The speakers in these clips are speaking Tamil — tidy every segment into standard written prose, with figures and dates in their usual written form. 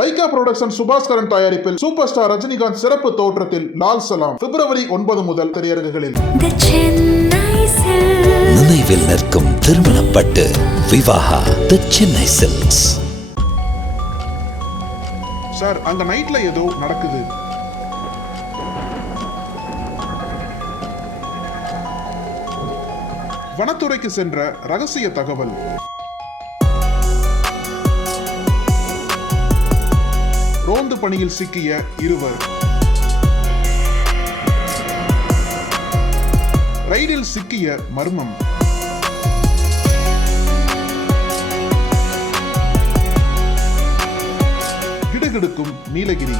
லைகா புரொடக்ஷன் சுபாஸ்கரன் தயாரிப்பில் சூப்பர் ஸ்டார் ரஜினிகாந்த் சிறப்பு தோற்றத்தில் லால் சலாம் பிப்ரவரி 9 முதல் திரையரங்குகளில். நினைவில் நிற்கும் திருமணப்பட்டு விவாஹா தி சென்னை சில்க்ஸ். சார், அங்க நைட்ல ஏதோ நடக்குது. வனத்துறைக்கு சென்ற ரகசிய தகவல். ரோந்து பணியில் சிக்கிய இருவர். ரயிலில் சிக்கிய மர்மம். கிடுகிடுக்கும் நீலகிரி.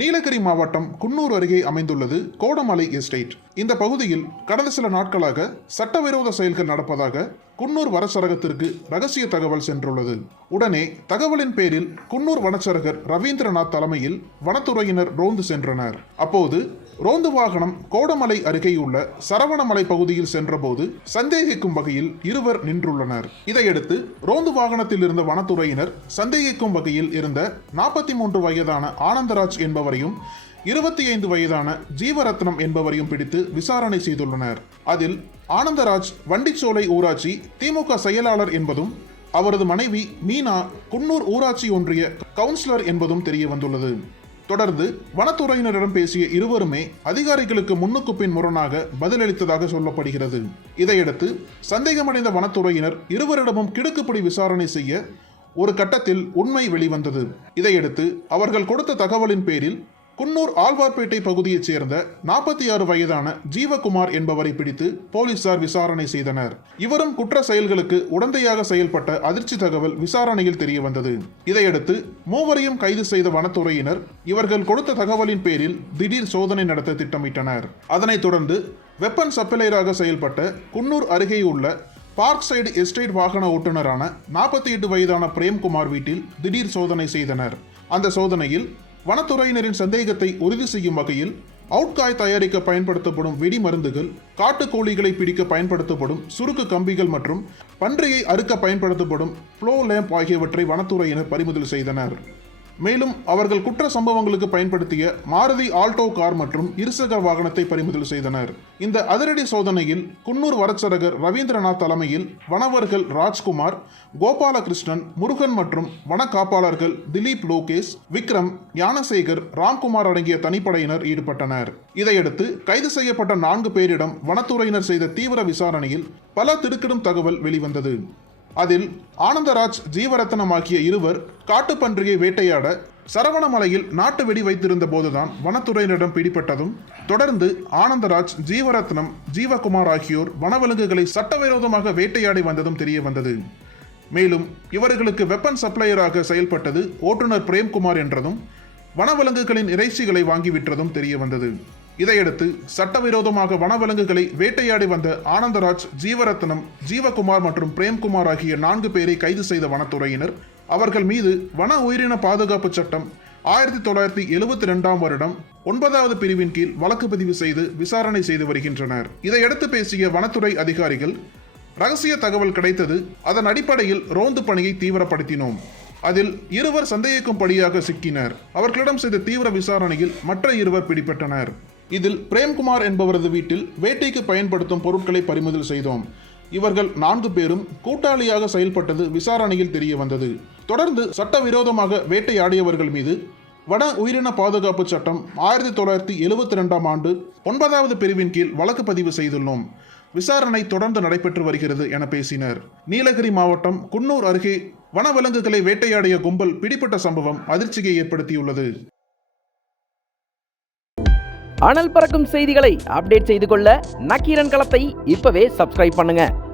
நீலகிரி மாவட்டம் குன்னூர் அருகே அமைந்துள்ளது கோடமலை எஸ்டேட். இந்த பகுதியில் கடந்த சில நாட்களாக சட்டவிரோத செயல்கள் நடப்பதாக குன்னூர் வனச்சரகத்திற்கு ரகசிய தகவல் சென்றுள்ளது. உடனே தகவலின் பேரில் குன்னூர் வனச்சரகர் ரவீந்திரநாத் தலைமையில் வனத்துறையினர் ரோந்து சென்றனர். அப்போது ரோந்து வாகனம் கோடமலை அருகேயுள்ள சரவணமலை பகுதியில் சென்றபோது சந்தேகிக்கும் வகையில் இருவர் நின்றுள்ளனர். இதையடுத்து ரோந்து வாகனத்தில் இருந்த வனத்துறையினர் சந்தேகிக்கும் வகையில் இருந்த 43 வயதான ஆனந்தராஜ் என்பவரையும் 25 வயதான ஜீவரத்னம் என்பவரையும் பிடித்து விசாரணை செய்துள்ளனர். அதில் ஆனந்தராஜ் வண்டிச்சோலை ஊராட்சி திமுக செயலாளர் என்பதும் அவரது மனைவி மீனா குன்னூர் ஊராட்சி ஒன்றிய கவுன்சிலர் என்பதும் தெரிய வந்துள்ளது. தொடர்ந்து வனத்துறையினரிடம் பேசிய இருவருமே அதிகாரிகளுக்கு முன்னுக்கு பின் முரணாக பதிலளித்ததாக சொல்லப்படுகிறது. இதையடுத்து சந்தேகமடைந்த வனத்துறையினர் இருவரிடமும் கிடுக்குப்பிடி விசாரணை செய்ய ஒரு கட்டத்தில் உண்மை வெளிவந்தது. இதையடுத்து அவர்கள் கொடுத்த தகவலின் பேரில் குன்னூர் ஆழ்வார்பேட்டை பகுதியைச் சேர்ந்த 46 வயதான ஜீவகுமார் என்பவரை பிடித்து போலீசார் விசாரணை செய்தனர். இவரும் குற்ற செயல்களுக்கு உடந்தையாக செயல்பட்ட அதிர்ச்சி தகவல் விசாரணையில் தெரிய வந்தது. இதையடுத்து மூவரையும் கைது செய்த வனத்துறையினர் இவர்கள் கொடுத்த தகவலின் பேரில் திடீர் சோதனை நடத்த திட்டமிட்டனர். அதனைத் தொடர்ந்து வெப்பன் சப்ளையராக செயல்பட்ட குன்னூர் அருகேயுள்ள பார்க் சைடு எஸ்டேட் வாகன ஓட்டுநரான 48 வயதான பிரேம்குமார் வீட்டில் திடீர் சோதனை செய்தனர். அந்த சோதனையில் வனத்துறையினரின் சந்தேகத்தை உறுதி செய்யும் வகையில் அவுட்காய் தயாரிக்க பயன்படுத்தப்படும் வெடி மருந்துகள், காட்டுக்கோழிகளை பிடிக்க பயன்படுத்தப்படும் சுருக்கு கம்பிகள் மற்றும் பன்றியை அறுக்க பயன்படுத்தப்படும் ப்ளோ லேம்ப் ஆகியவற்றை வனத்துறையினர் பறிமுதல் செய்தனர். மேலும் அவர்கள் குற்ற சம்பவங்களுக்கு பயன்படுத்திய மாருதி ஆல்டோ கார் மற்றும் இருசக்கர வாகனத்தை பறிமுதல் செய்தனர். இந்த அதிரடி சோதனையில் குன்னூர் வனச்சரகர் ரவீந்திரநாத் தலைமையில் வனவர்கள் ராஜ்குமார், கோபாலகிருஷ்ணன், முருகன் மற்றும் வன காப்பாளர்கள் திலீப், லோகேஷ், விக்ரம், ஞானசேகர், ராம்குமார் அடங்கிய தனிப்படையினர் ஈடுபட்டனர். இதையடுத்து கைது செய்யப்பட்ட 4 பேரிடம் வனத்துறையினர் செய்த தீவிர விசாரணையில் பல திடுக்கிடும் தகவல் வெளிவந்தது. அதில் ஆனந்தராஜ், ஜீவரத்னம் ஆகிய இருவர் காட்டுப்பன்றியை வேட்டையாட சரவணமலையில் நாட்டு வெடி வைத்திருந்த போதுதான் வனத்துறையினரிடம் பிடிபட்டதும், தொடர்ந்து ஆனந்தராஜ், ஜீவரத்னம், ஜீவகுமார் ஆகியோர் வனவிலங்குகளை சட்டவிரோதமாக வேட்டையாடி வந்ததும் தெரிய வந்தது. மேலும் இவர்களுக்கு வெப்பன் சப்ளையராக செயல்பட்டது ஓட்டுநர் பிரேம்குமார் என்றதும் வனவிலங்குகளின் இறைச்சிகளை வாங்கி விற்றதும் தெரிய வந்தது. இதையடுத்து சட்டவிரோதமாக வனவிலங்குகளை வேட்டையாடி வந்த ஆனந்தராஜ், ஜீவரத்னம், ஜீவகுமார் மற்றும் பிரேம்குமார் ஆகிய 4 பேரை கைது செய்த வனத்துறையினர் அவர்கள் மீது வன உயிரின பாதுகாப்பு சட்டம் 1972 வருடம் 9வது பிரிவின் கீழ் வழக்கு பதிவு செய்து விசாரணை செய்து வருகின்றனர். இதையடுத்து பேசிய வனத்துறை அதிகாரிகள், ரகசிய தகவல் கிடைத்தது, அதன் அடிப்படையில் ரோந்து பணியை தீவிரப்படுத்தினோம். அதில் இருவர் சந்தேகிக்கும்படியாக சிக்கினர். அவர்களிடம் செய்த தீவிர விசாரணையில் மற்ற இருவர் பிடிபட்டனர். இதில் பிரேம்குமார் என்பவரது வீட்டில் வேட்டைக்கு பயன்படுத்தும் பொருட்களை பறிமுதல் செய்தோம். இவர்கள் 4 பேரும் கூட்டாளியாக செயல்பட்டது விசாரணையில் தெரிய வந்தது. தொடர்ந்து சட்டவிரோதமாக வேட்டையாடியவர்கள் மீது வன உயிரின பாதுகாப்பு சட்டம் 1972 ஆண்டு 9வது பிரிவின் கீழ் வழக்கு பதிவு செய்துள்ளோம். விசாரணை தொடர்ந்து நடைபெற்று வருகிறது என பேசினர். நீலகிரி மாவட்டம் குன்னூர் அருகே வனவிலங்குகளை வேட்டையாடிய கும்பல் பிடிபட்ட சம்பவம் அதிர்ச்சியை ஏற்படுத்தியுள்ளது. அனல் பறக்கும் செய்திகளை அப்டேட் செய்து கொள்ள நக்கீரன் களத்தை இப்பவே சப்ஸ்கிரைப் பண்ணுங்க.